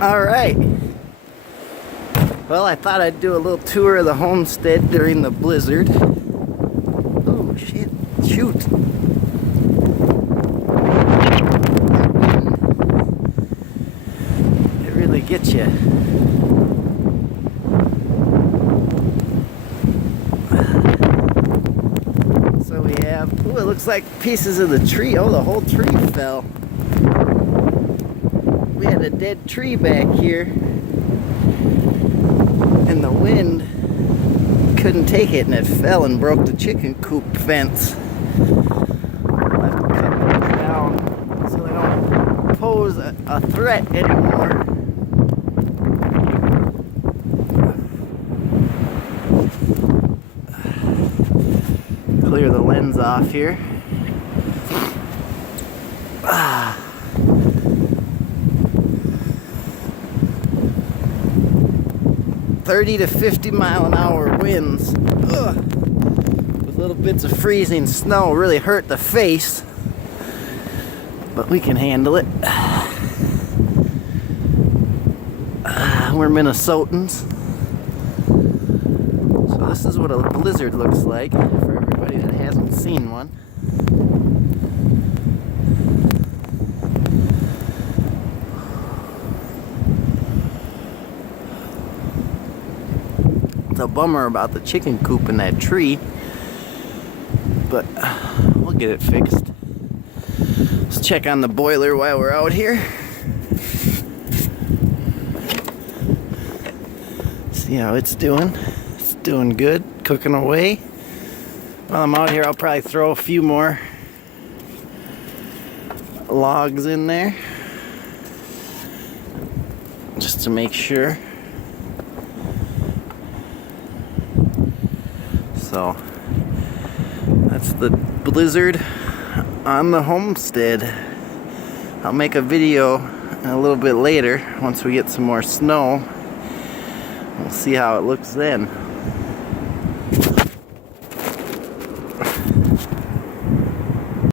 Alright. Well, I thought I'd do a little tour of the homestead during the blizzard. Oh, shit. Shoot. It really gets you. So we have, ooh, it looks like pieces of the tree. Oh, the whole tree fell. We had a dead tree back here, and the wind couldn't take it, and it fell and broke the chicken coop fence. I'll have to cut those down so they don't pose a threat anymore. Clear the lens off here. 30 to 50 mile an hour winds. Ugh. With little bits of freezing snow. Really hurt the face, but we can handle it. We're Minnesotans, so this is what a blizzard looks like for everybody that hasn't seen one. It's a bummer about the chicken coop in that tree, but we'll get it fixed. Let's check on the boiler while we're out here. See how it's doing. It's doing good, cooking away. While I'm out here, I'll probably throw a few more logs in there just to make sure. So that's the blizzard on the homestead. I'll make a video a little bit later once we get some more snow. We'll see how it looks then.